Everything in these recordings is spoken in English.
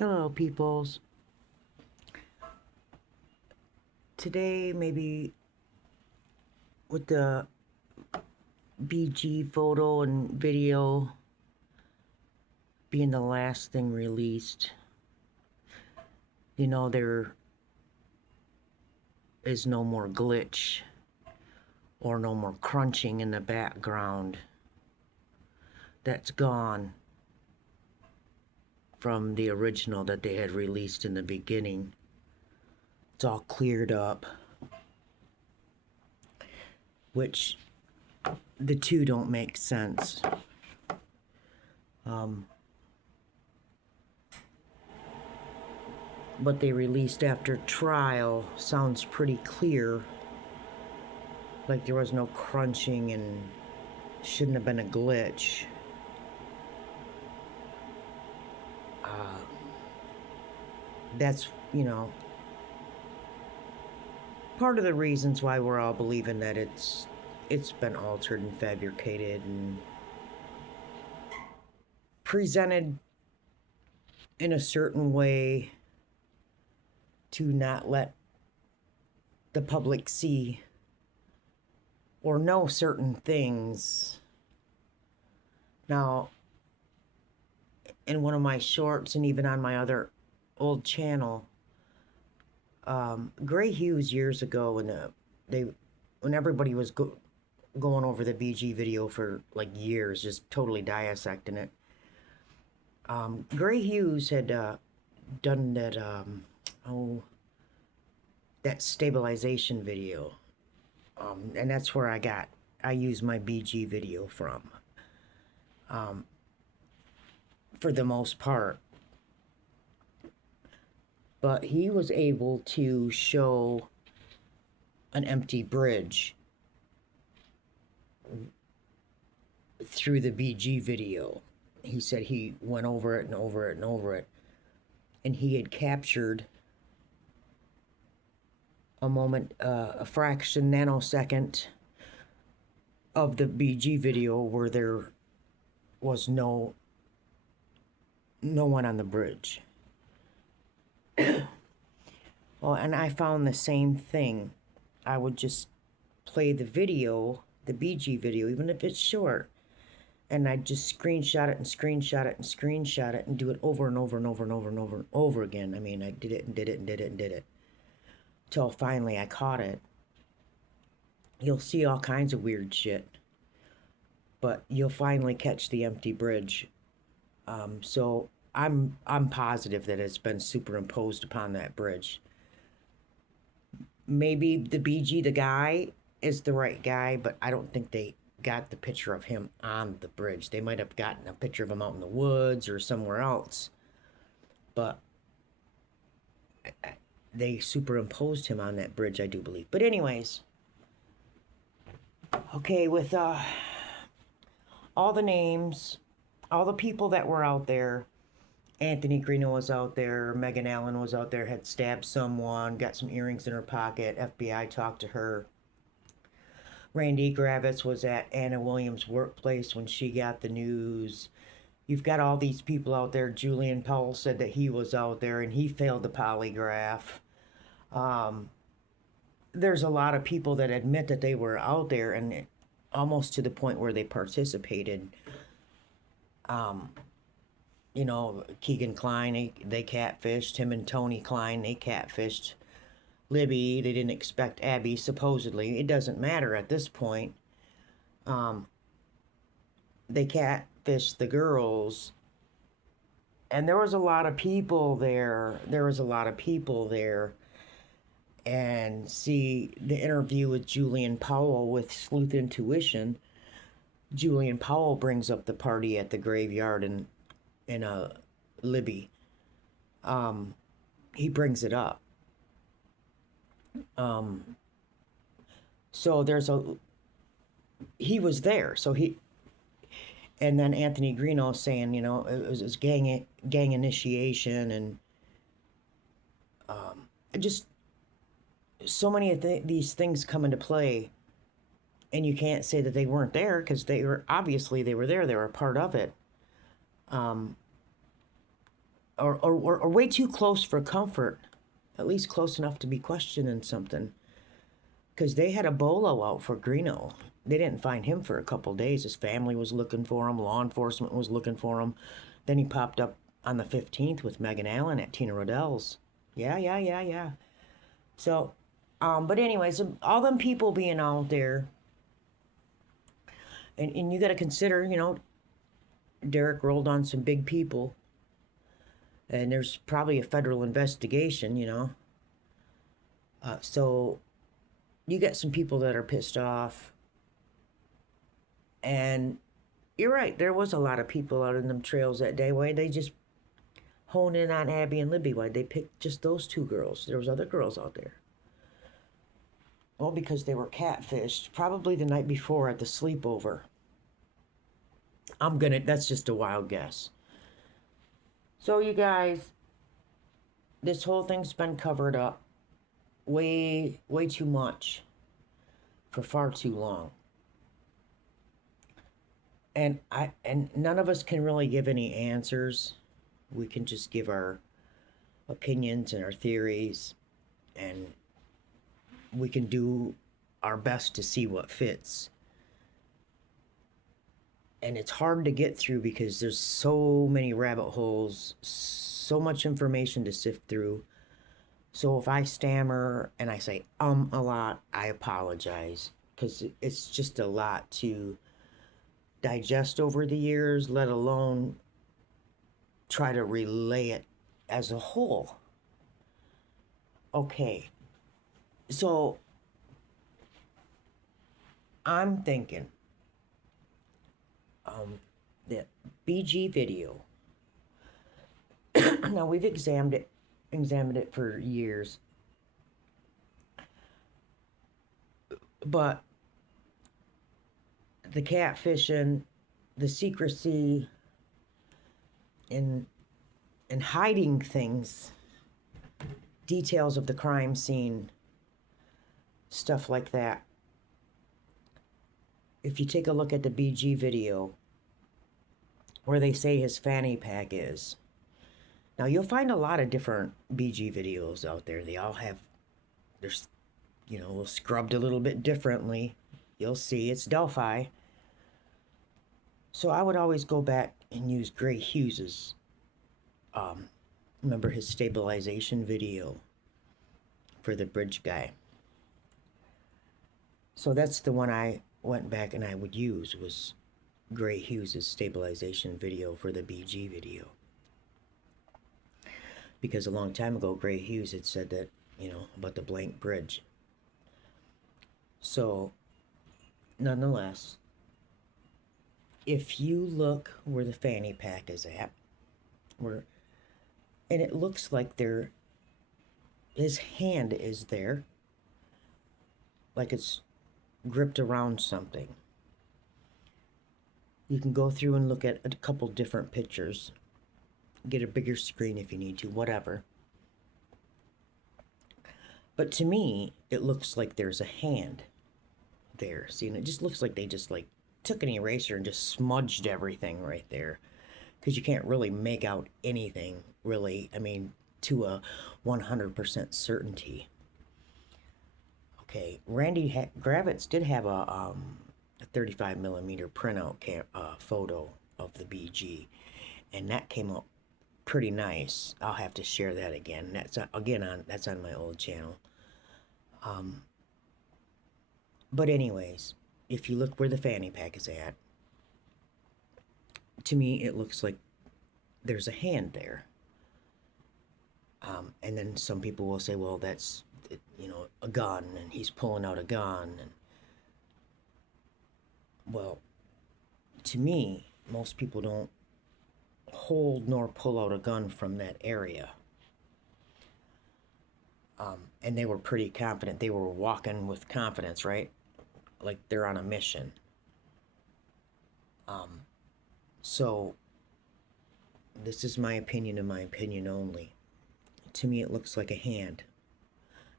Hello, peoples. Today, maybe with the BG photo and video being the last thing released, there is no more glitch or no more crunching in the background. That's gone from the original that they had released in the beginning. It's all cleared up, which the two don't make sense. What they released after trial sounds pretty clear, like there was no crunching and shouldn't have been a glitch. That's, part of the reasons why we're all believing that it's been altered and fabricated and presented in a certain way to not let the public see or know certain things. Now, in one of my shorts and even on my other old channel, Gray Hughes years ago when everybody was going over the BG video for like years, just totally dissecting it. Gray Hughes had done that stabilization video, and that's where I use my BG video from, for the most part. But he was able to show an empty bridge through the BG video. He said he went over it and over it and over it, and he had captured a moment, a fraction nanosecond of the BG video where there was no one on the bridge. Well, and I found the same thing. I would just play the video, the BG video, even if it's short, and I'd just screenshot it and screenshot it and screenshot it and do it over and over and over and over and over and over again. I mean, I did it and did it and did it and did it till finally I caught it. You'll see all kinds of weird shit, but you'll finally catch the empty bridge. So I'm positive that it's been superimposed upon that bridge. Maybe the BG, the guy, is the right guy, but I don't think they got the picture of him on the bridge. They might have gotten a picture of him out in the woods or somewhere else, but they superimposed him on that bridge, I do believe. But anyways, okay, with all the names, all the people that were out there, Anthony Greeno was out there, Megan Allen was out there, had stabbed someone, got some earrings in her pocket, FBI talked to her. Randy Gravitz was at Anna Williams' workplace when she got the news. You've got all these people out there. Julian Powell said that he was out there and he failed the polygraph. There's a lot of people that admit that they were out there and almost to the point where they participated. Keegan Klein, they catfished. Him and Tony Klein, they catfished Libby. They didn't expect Abby, supposedly. It doesn't matter at this point. They catfished the girls. And there was a lot of people there. And see, the interview with Julian Powell with Sleuth Intuition, Julian Powell brings up the party at the graveyard in Libby. He brings it up. So he was there. And then Anthony Greeno saying, it was gang initiation and just so many of these things come into play, and you can't say that they weren't there because they were there. They were a part of it. or way too close for comfort, at least close enough to be questioning something. Because they had a bolo out for Greeno. They didn't find him for a couple days. His family was looking for him. Law enforcement was looking for him. Then he popped up on the 15th with Megan Allen at Tina Rodell's. Yeah. So, but anyways, all them people being out there, and you got to consider, Derek rolled on some big people, and there's probably a federal investigation, so you got some people that are pissed off, and you're right, there was a lot of people out in them trails that day. Why they just hone in on Abby and Libby? Why they picked just those two girls? There was other girls out there. Well, because they were catfished, probably the night before at the sleepover. That's just a wild guess. So you guys, this whole thing's been covered up way too much for far too long. And none of us can really give any answers. We can just give our opinions and our theories, and we can do our best to see what fits. And it's hard to get through because there's so many rabbit holes, so much information to sift through. So if I stammer and I say a lot, I apologize, because it's just a lot to digest over the years, let alone try to relay it as a whole. Okay, so I'm thinking the BG video. Now, we've examined it for years, but the catfishing, the secrecy, and hiding things, details of the crime scene, stuff like that. If you take a look at the BG video, where they say his fanny pack is. Now, you'll find a lot of different BG videos out there. They all have, they're, scrubbed a little bit differently. You'll see it's Delphi. So I would always go back and use Gray Hughes's, remember his stabilization video for the bridge guy. So that's the one I went back and I would use, was Gray Hughes's stabilization video for the BG video. Because a long time ago, Gray Hughes had said that, about the blank bridge. So, nonetheless, if you look where the fanny pack is at, and it looks like his hand is there, like it's gripped around something. You can go through and look at a couple different pictures, get a bigger screen if you need to, whatever. But to me, it looks like there's a hand there. See, and it just looks like they just took an eraser and just smudged everything right there, because you can't really make out anything really, to a 100% certainty. Okay, Randy Gravitz did have a 35 millimeter printout photo of the BG, and that came up pretty nice. I'll have to share that again. That's on my old channel. But anyways, if you look where the fanny pack is at, to me it looks like there's a hand there. And then some people will say, well, that's a gun, and he's pulling out a gun. And well, to me, most people don't hold nor pull out a gun from that area. And they were pretty confident. They were walking with confidence, right? Like they're on a mission. So this is my opinion and my opinion only. To me, it looks like a hand,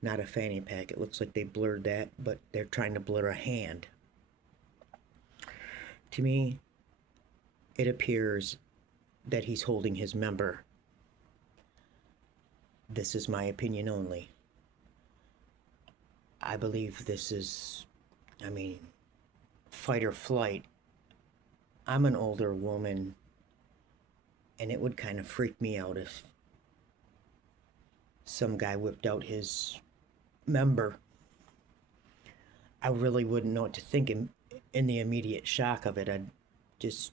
not a fanny pack. It looks like they blurred that, but they're trying to blur a hand. To me, it appears that he's holding his member this is my opinion only. I believe this is, I mean, fight or flight. I'm an older woman, and it would kind of freak me out if some guy whipped out his member. I really wouldn't know what to think in the immediate shock of it. I'd just,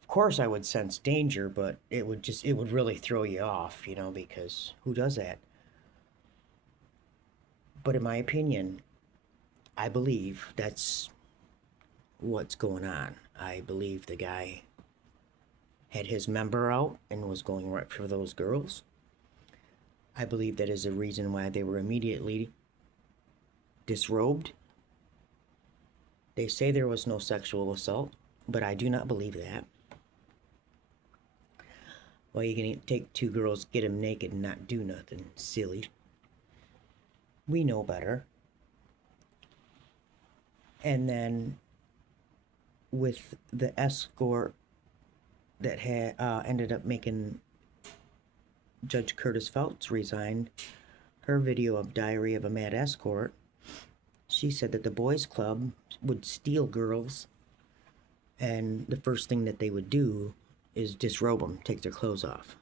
of course, I would sense danger, but it would really throw you off, because who does that? But in my opinion, I believe that's what's going on. I believe the guy had his member out and was going right for those girls. I believe that is the reason why they were immediately disrobed. They say there was no sexual assault, but I do not believe that. Well, you can take two girls, get them naked, and not do nothing. Silly. We know better. And then with the escort that had ended up making Judge Curtis Phelps resign, her video of Diary of a Mad Escort, she said that the boys club would steal girls, and the first thing that they would do is disrobe them, take their clothes off.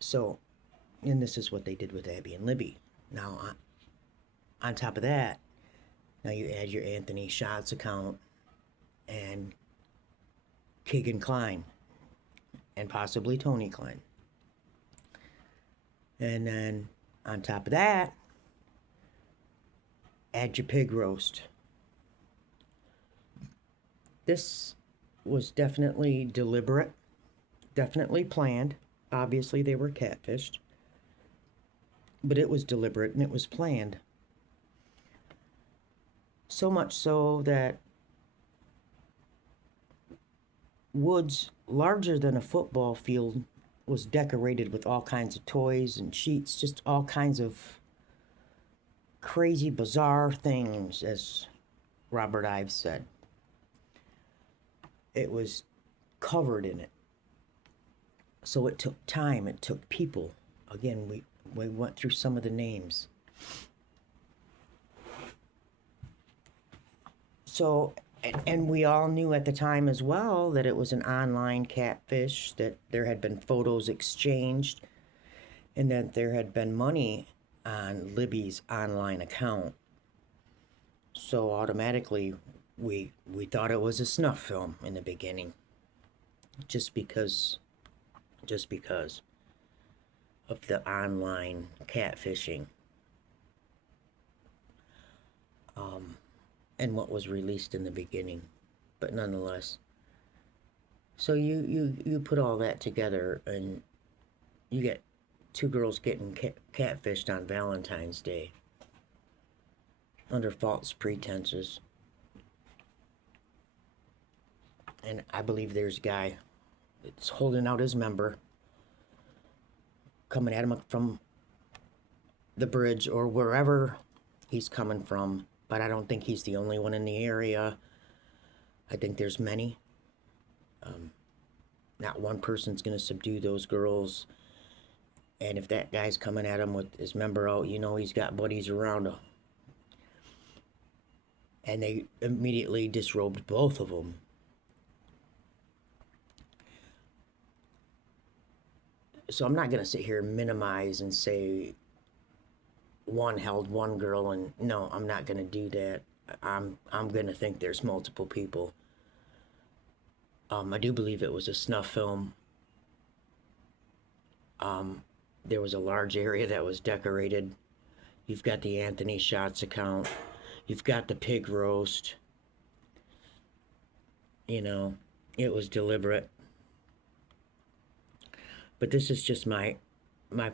So, and this is what they did with Abby and Libby. Now, on top of that, now you add your Anthony Schatz account and Keegan Klein and possibly Tony Klein. And then on top of that, add your pig roast. This was definitely deliberate, definitely planned. Obviously, they were catfished, but it was deliberate and it was planned. So much so that woods larger than a football field was decorated with all kinds of toys and sheets, just all kinds of crazy, bizarre things, as Robert Ives said. It was covered in it. So it took time, it took people. Again, we went through some of the names. So, and we all knew at the time as well that it was an online catfish, that there had been photos exchanged, and that there had been money on Libby's online account. So automatically, we thought it was a snuff film in the beginning, just because of the online catfishing. And what was released in the beginning, but nonetheless. So you put all that together, and you get two girls getting catfished on Valentine's Day under false pretenses. And I believe there's a guy that's holding out his member, coming at him from the bridge or wherever he's coming from. But I don't think he's the only one in the area. I think there's many. Not one person's going to subdue those girls. And if that guy's coming at him with his member out, he's got buddies around him. And they immediately disrobed both of them. So I'm not going to sit here and minimize and say one held one girl, and no, I'm not going to do that. I'm going to think there's multiple people. I do believe it was a snuff film. There was a large area that was decorated. You've got the Anthony Schatz account. You've got the pig roast. It was deliberate. But this is just my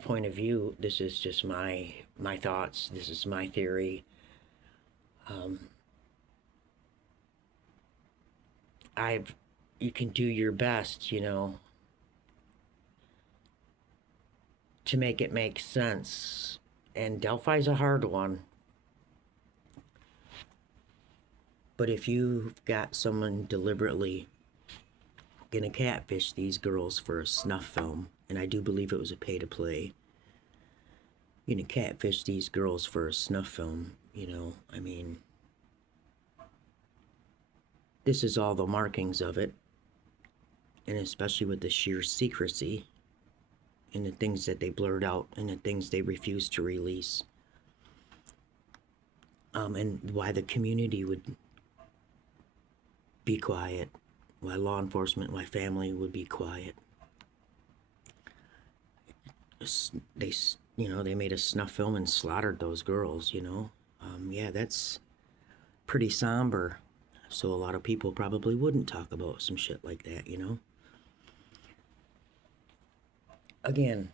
point of view. This is just my thoughts. This is my theory. You can do your best, to make it make sense. And Delphi's a hard one. But if you've got someone deliberately gonna catfish these girls for a snuff film, and I do believe it was a pay-to-play, you know, catfish these girls for a snuff film, you know. I mean, this is all the markings of it, and especially with the sheer secrecy and the things that they blurred out and the things they refused to release. And why the community would be quiet, why law enforcement, why family would be quiet. They, you know, they made a snuff film and slaughtered those girls, you know. Yeah, that's pretty somber. So a lot of people probably wouldn't talk about some shit like that, you know. Again,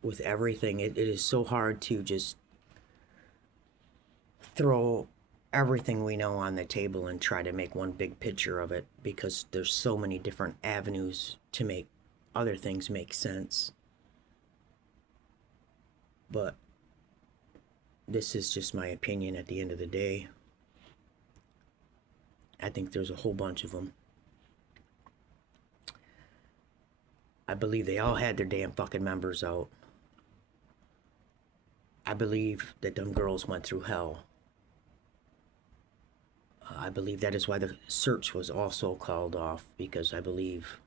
with everything, it is so hard to just throw everything we know on the table and try to make one big picture of it, because there's so many different avenues to make other things make sense. But this is just my opinion at the end of the day. I think there's a whole bunch of them. I believe they all had their damn fucking members out. I believe that them girls went through hell. I believe that is why the search was also called off, because I believe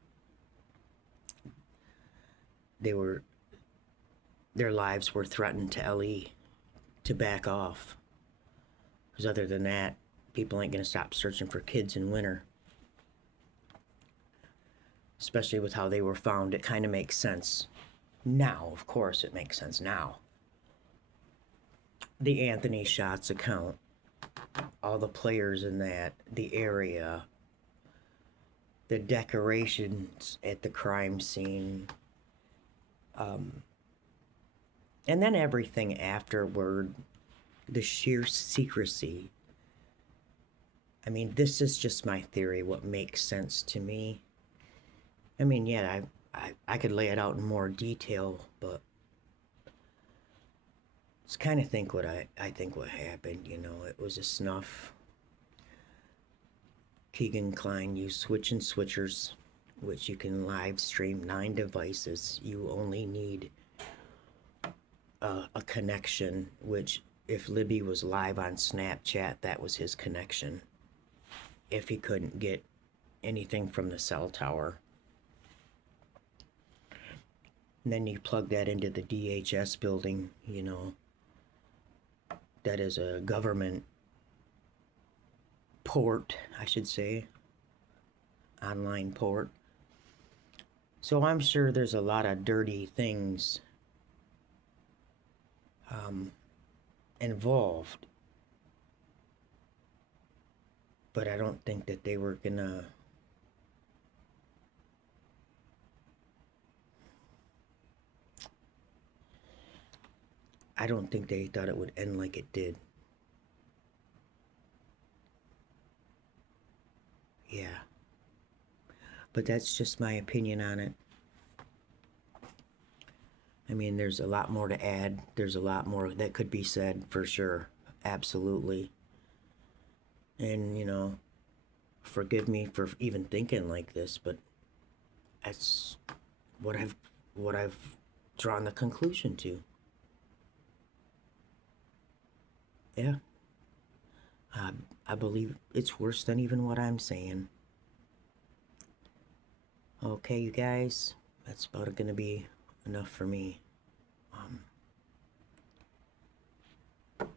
their lives were threatened to LE to back off. Because other than that, people ain't gonna stop searching for kids in winter. Especially with how they were found, it kind of makes sense. Now, of course, it makes sense now. The Anthony Shots account, all the players in that, the area, the decorations at the crime scene, and then everything afterward, the sheer secrecy. I mean, this is just my theory, what makes sense to me. I mean, yeah, I could lay it out in more detail, but it's kind of think what I think what happened, you know. It was a snuff. Keegan Kline used Switch and Switchers, which you can live stream 9 devices. You only need a connection, which if Libby was live on Snapchat, that was his connection. If he couldn't get anything from the cell tower. And then you plug that into the DHS building, you know. That is a government port, I should say. Online port. So I'm sure there's a lot of dirty things involved. But I don't think that they were gonna I don't think they thought it would end like it did. Yeah. But that's just my opinion on it. I mean, there's a lot more to add. There's a lot more that could be said, for sure. Absolutely. And, you know, forgive me for even thinking like this, but that's what I've drawn the conclusion to. Yeah. I believe it's worse than even what I'm saying. Okay, you guys, that's about going to be enough for me.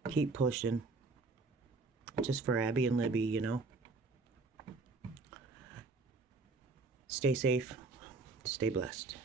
Keep pushing. Just for Abby and Libby, you know. Stay safe. Stay blessed.